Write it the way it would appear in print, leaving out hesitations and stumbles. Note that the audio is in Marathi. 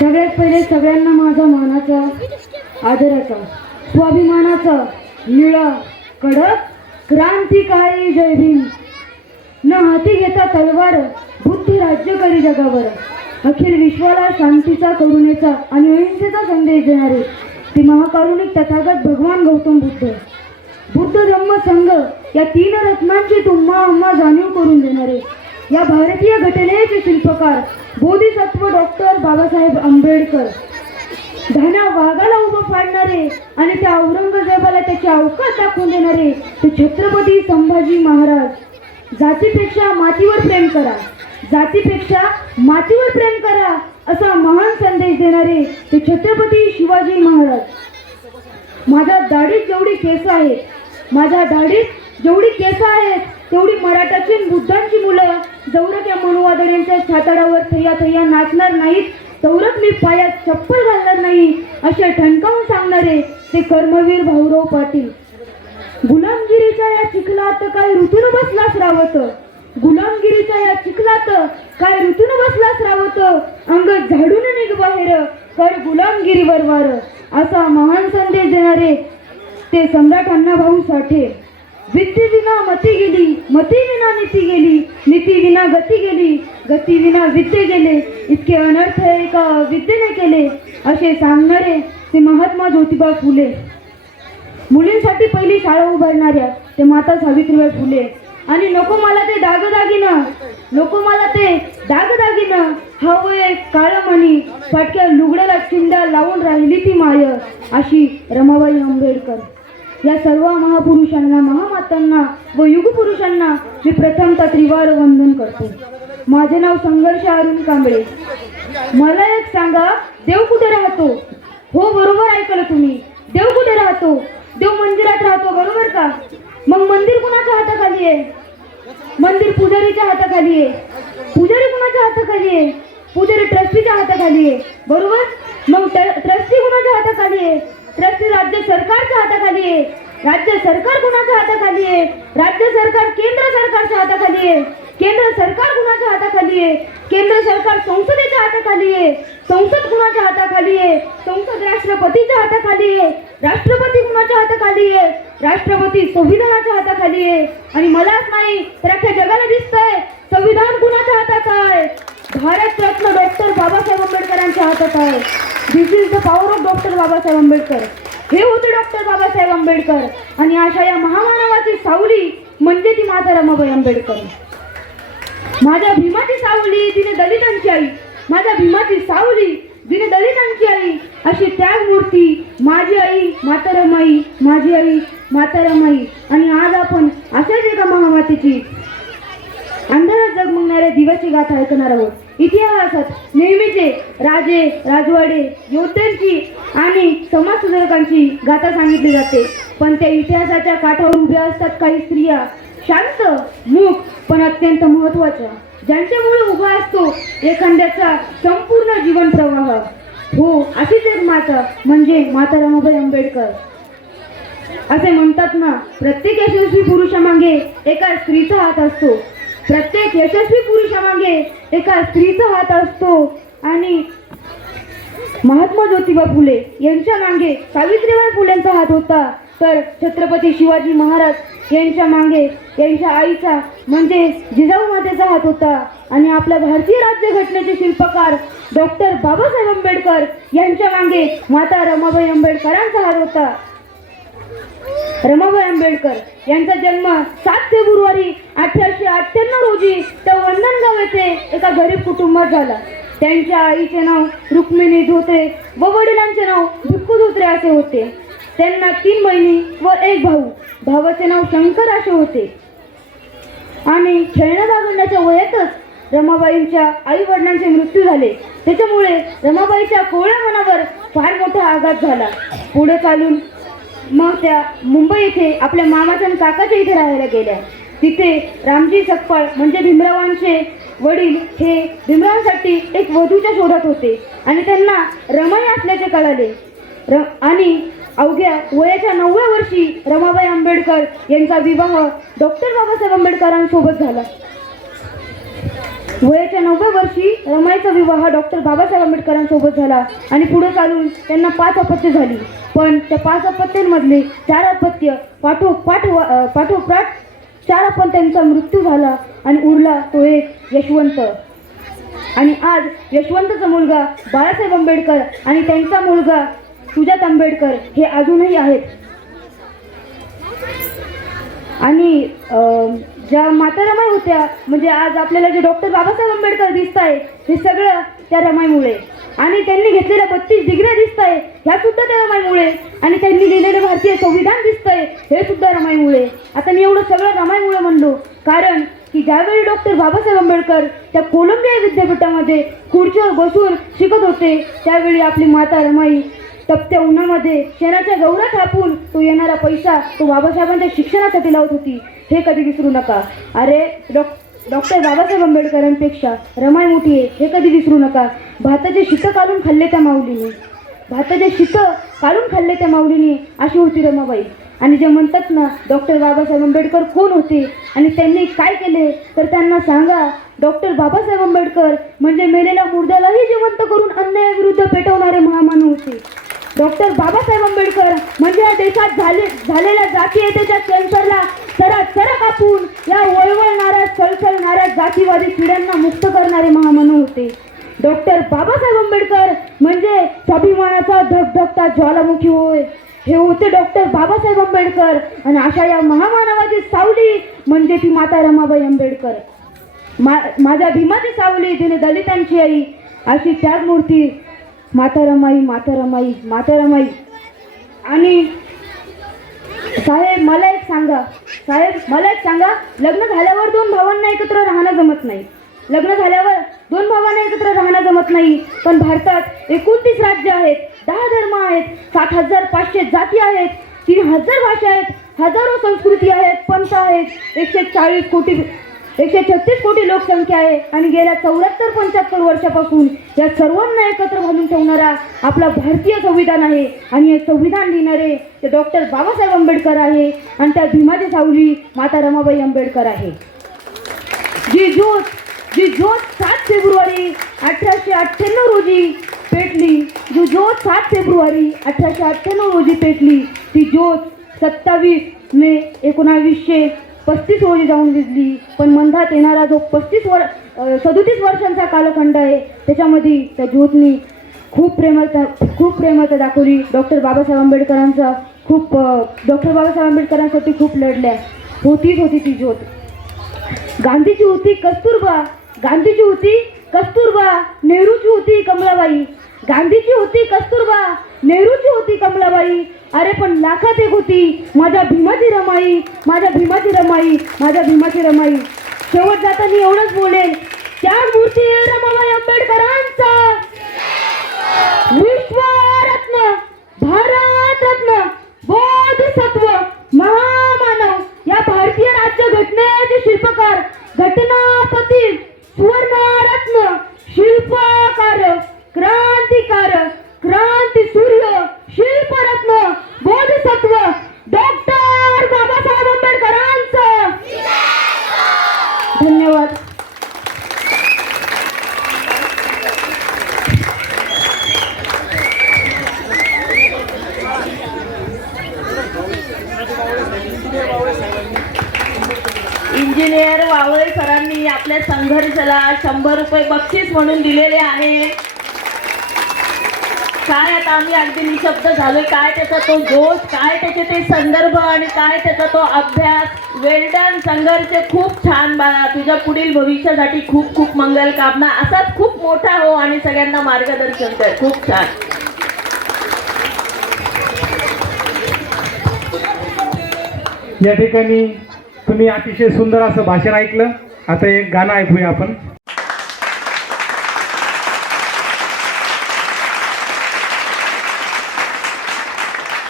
सगळ्यात पहिले सगळ्यांना माझा मानाचा, आदराचा, स्वाभिमानाचा, निळा, कडक, क्रांतिकारी जय भीम. न हाती घेता तलवार, बुद्धी राज्य करी जगावर. अखिल विश्वाला शांतीचा, करुणेचा आणि अहिंसेचा संदेश देणारे ते महाकारुणिक तथागत भगवान गौतम बुद्ध. बुद्ध धम्म संघ या तीन रत्नांची तुम्हा आम्हा जाणीव करून देणारे या भारतीय घटनेचे शिल्पकार बोधिसत्व डॉक्टर बाबासाहेब आंबेडकर. धाना वाघाला उभं फाडणारे आणि त्या औरंगजेबाला त्याची अवकाश दाखवून देणारे ते छत्रपती संभाजी महाराज. जातीपेक्षा मातीवर प्रेम करा, जातीपेक्षा मातीवर प्रेम करा असा महान संदेश देणारे ते छत्रपती शिवाजी महाराज. माझ्या दाढीत जेवढी केस आहेत, माझ्या दाढीत जेवढी केस आहेत तेवढी मराठाची बुद्धांची मुलं जवळक या मनुवादऱ्यांच्या छाताडावर थैया थैया नाचणार नाहीत, तवरक मी पायात चप्पल घालणार नाही असे ठणकावून सांगणारे ते कर्मवीर भाऊराव पाटील. गुलामगिरीच्या या चिखलात काय ऋतून बसलास रावत, गुलामगिरीच्या या चिखलात काय ऋतून बसलास रावत, अंग झाडून निघ बाहेर कर गुलामगिरीवर वार असा महान संदेश देणारे ते सम्राट अण्णाभाऊ साठे. विद्ये विना मती गेली, मती विना नीती गेली, नीती विना गती गेली, गती विना विद्ये गेले, इतके अनर्थ एका विद्येने केले असे सांगणारे ते महात्मा ज्योतिबा फुले. मुलींसाठी पहिली शाळा उभारणाऱ्या ते माता सावित्रीबाई फुले. आणि नको मला ते दागदागिनं, नको मला ते दागदागिनं, हवंय काळमणी, फाटक्या लुगड्याला चिंध्या लावून राहिली ती माय अशी रमाबाई आंबेडकर. या सर्व महापुरुषांना, महामातांना व युगपुरुषांना मी प्रथमतः त्रिवार वंदन करतो. माझे नाव संघर्ष अरुण कांबळे. मला एक सांगा, देव कुठे राहतो? हो बरोबर ऐकलं तुम्ही, देव कुठे राहतो? देव मंदिरात राहतो, बरोबर का? मग मंदिर कुणाच्या हाताखाली आहे? मंदिर पुजारीच्या हाताखाली आहे. पुजारी कुणाच्या हाताखाली आहे? पुजारी ट्रस्टीच्या हाताखाली आहे, बरोबर? मग ट्रस्टी कुणाच्या हाताखाली आहे? ट्रस्टी राज्य सरकारच्या हाताखाली आहे. राज्य सरकार कुणाच्या हाताखाली आहे? राज्य सरकार केंद्र सरकारच्या हाताखाली आहे. केंद्र सरकार कुणाच्या हाताखाली आहे? केंद्र सरकार संसदेच्या हाताखाली आहे. संसद कुणाच्या हाताखाली आहे? संसद राष्ट्रपतीच्या हाताखाली आहे. राष्ट्रपती कुणाच्या हाताखाली आहे? राष्ट्रपती संविधानाच्या हाताखाली आहे. आणि मलाच नाही तर अख्ख्या जगाला दिसतंय संविधान कुणाच्या हातात आहे? भारतरत्न डॉक्टर बाबासाहेब आंबेडकरांच्या हातात आहे. This is the power of doctor Babasaheb Ambedkar. हे होते डॉक्टर बाबासाहेब आंबेडकर. आणि अशा या महामानवाची सावली म्हणजे ती माता रमाबाई आंबेडकर. माझ्या भीमाची सावली तिने दलितांची आई, माझ्या भीमाची सावली जिने दलितांची आई अशी त्यागमूर्ती माझी आई माता रमाई, माझी आई माता रमाई. आणि आज आपण अशाच एका महामातेची अंधारात जगमगणाऱ्या दिव्याची गाथा ऐकणार आहोत. इतिहासात नेहमीचे राजे, राजवाडे, योद्ध्यांची आणि समाजसुधारकांची गाथा सांगितली जाते, पण त्या इतिहासाच्या काठावर उभ्या असतात काही स्त्रिया, शांत, मूक पण अत्यंत महत्त्वाच्या, ज्यांच्यामुळे उभा असतो एखाद्याचा संपूर्ण जीवन प्रवाह. हो, अशीच एक माता म्हणजे माता रमाबाई आंबेडकर. असे म्हणतात ना, प्रत्येक यशस्वी पुरुषामागे एका स्त्रीचा हात असतो. प्रत्येक यशस्वी पुरुषामागे एका स्त्रीचा हात असतो. आणि महात्मा ज्योतिबा फुले यांच्या मागे सावित्रीबाई फुलेंचा हात होता, तर छत्रपती शिवाजी महाराज यांच्या मागे यांच्या आईचा म्हणजे जिजाऊ मातेचा हात होता. आणि आपल्या भारतीय राज्यघटनेचे शिल्पकार डॉक्टर बाबासाहेब आंबेडकर यांच्या मागे माता रमाबाई आंबेडकरांचा हात होता. रमाबाई आंबेडकर यांचा जन्म 7 फेब्रुवारी 1898 रोजी त्या वंदनगाव येथे एका गरीब कुटुंबात झाला. त्यांच्या आईचे नाव रुक्मिणी धोत्रे व वडिलांचे नाव भिक्खू धोत्रे असे होते. त्यांना 3 बहिणी व 1 भाऊ. भावाचे नाव शंकर असे होते. आणि खेळण्या बागडण्याच्या वयातच रमाबाईंच्या आई वडिलांचे मृत्यू झाले. त्याच्यामुळे रमाबाईच्या कोवळ्या मनावर फार मोठा आघात झाला. पुढे चालून मग त्या मुंबई येथे आपल्या मामाच्या आणि काकाच्या इथे राहायला गेल्या. तिथे रामजी सकपाळ म्हणजे भीमरावांचे वडील हे भीमरावांसाठी एक वधूच्या शोधात होते आणि त्यांना रमाई असल्याचे कळाले. आणि अवघ्या वयाच्या 9व्या वर्षी रमाबाई आंबेडकर यांचा विवाह डॉक्टर बाबासाहेब आंबेडकरांसोबत झाला. वयाच्या 9व्या वर्षी रमाईचा विवाह डॉक्टर बाबासाहेब आंबेडकरांसोबत झाला आणि पुढे चालून त्यांना 5 अपत्य झाली. पण त्या 5 अपत्यांमधले 4 अपत्य पाठोपाठ 4 अपत्यांचा मृत्यू झाला आणि उरला तो एक यशवंत. आणि आज यशवंतचा मुलगा बाळासाहेब आंबेडकर आणि त्यांचा मुलगा सुजात आंबेडकर हे अजूनही आहेत. आणि ज्या माता रमाई होत्या, म्हणजे आज आपल्याला जे डॉक्टर बाबासाहेब आंबेडकर दिसत आहे हे सगळं त्या रमाईमुळे. आणि त्यांनी घेतलेल्या 32 डिग्र्या दिसत आहे ह्या सुद्धा त्या रमाईमुळे. आणि त्यांनी लिहिलेलं भारतीय संविधान दिसतंय हे सुद्धा रमाईमुळे. आता मी एवढं सगळं रमाईमुळे म्हणलो कारण की ज्यावेळी डॉक्टर बाबासाहेब आंबेडकर त्या कोलंबिया विद्यापीठामध्ये खुर्चीवर बसून शिकत होते त्यावेळी आपली माता रमाई तपत्या उन्हामध्ये शेणाच्या गौरा थापून तो येणारा पैसा तो बाबासाहेबांच्या शिक्षणासाठी लावत होती. हे कधी विसरू नका. अरे डॉक्टर बाबासाहेब आंबेडकरांपेक्षा रमाई मोठी आहे हे कधी विसरू नका. भाताचे शीतं काढून खाल्ले त्या माऊलीने, भाताचे शीतं काढून खाल्ले त्या माऊलीने अशी होती रमाबाई. आणि जे म्हणतात ना डॉक्टर बाबासाहेब आंबेडकर कोण होते आणि त्यांनी काय केले तर त्यांना सांगा, डॉक्टर बाबासाहेब आंबेडकर म्हणजे मेलेल्या मुर्द्यालाही जिवंत करून अन्यायाविरुद्ध पेटवणारे महामानव होते. डॉक्टर बाबासाहेब आंबेडकर म्हणजे या देशात झालेल्या जातीयतेच्या कॅन्सरला चरा कापून या वळवळणाऱ्या सळसळणाऱ्या जातीवादी किड्यांना मुक्त करणारे महामानव होते. डॉक्टर बाबासाहेब आंबेडकर म्हणजे स्वाभिमानाचा धगधगता ज्वालामुखी होय. हे होते डॉक्टर बाबासाहेब आंबेडकर. आणि अशा या महामानवाची सावली म्हणजे ती माता रमाबाई आंबेडकर. माझ्या भीमाची सावली तिने दलितांची आई अशी त्यागमूर्ती माता रमाई, माता रमाई, माता रमाई. आणि साहेब मला एक सांगा, लग्न झाल्यावर 2 भावांना एकत्र राहणं जमत नाही. लग्न झाल्यावर 2 भावांना एकत्र राहणं जमत नाही. पण भारतात 29 राज्य आहेत, 10 धर्म आहेत, 7,500 जाती आहेत, 3,000 भाषा आहेत, हजारो संस्कृती आहेत, पंथ आहेत, 136 कोटी लोकसंख्या आहे. आणि गेल्या 74-75 वर्षापासून या सर्वांना एकत्र घालून ठेवणारा आपला भारतीय संविधान आहे. आणि हे संविधान लिहिणारे ते डॉक्टर बाबासाहेब आंबेडकर आहे. आणि त्या भीमाची सावली माता रमाबाई आंबेडकर आहे. जी ज्योत 7 फेब्रुवारी 1898 रोजी पेटली, जी ज्योत 7 फेब्रुवारी 1898 रोजी पेटली, ती ज्योत 27 मे 1935 रोजी जाऊन विझली. पण मंदात येणारा जो 37 वर्षांचा कालखंड आहे त्याच्यामध्ये त्या ज्योतनी खूप प्रेमळता दाखवली. डॉक्टर बाबासाहेब आंबेडकरांसाठी खूप लढल्या. होती ती ज्योत. गांधीची होती कस्तुरबा, नेहरूची होती कमलाबाई. गांधीची होती कस्तुरबा, नेहरूची होती कमलाबाई. अरे पण लाखात एक होती माझ्या भीमाची रमाई, माझ्या भीमाची रमाई, माझ्या भीमाची रमाई. शेवट जाताना एवढंच बोलेल, त्या मूर्ती रमाबाई आंबेडकरांचा विश्वरत्न, भारतरत्न, बोधिसत्व, महामानव, या भारतीय राज्यघटनेचे शिल्पकार, घटनापती, सुवर्णरत्न, शिल्पकार, क्रांतिकारक, क्रांतीसूर्य, शिल्परत्न, बोधिसत्व डॉक्टर बाबासाहेब आंबेडकरांचं. धन्यवाद. इंजिनियर वावळे सरांनी आपल्या संघर्षाला 100 रुपये बक्षीस म्हणून दिलेले आहे. काय आता आम्ही अगदी निशब्द झालोय. काय त्याचा तो जोश, काय त्याचे ते संदर्भ आणि काय त्याचा तो अभ्यास. वेल्डन, संघर्ष खूप छान बाळा. तुझ्या पुढील भविष्यासाठी खूप खूप मंगल कामना. असाच खूप मोठा हो आणि सगळ्यांना मार्गदर्शन कर. खूप छान. या ठिकाणी तुम्ही अतिशय सुंदर असं भाषण ऐकलं. आता एक गाणं ऐकूया आपण.